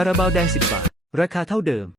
คาราบาวแดง 10 บาท ราคาเท่าเดิม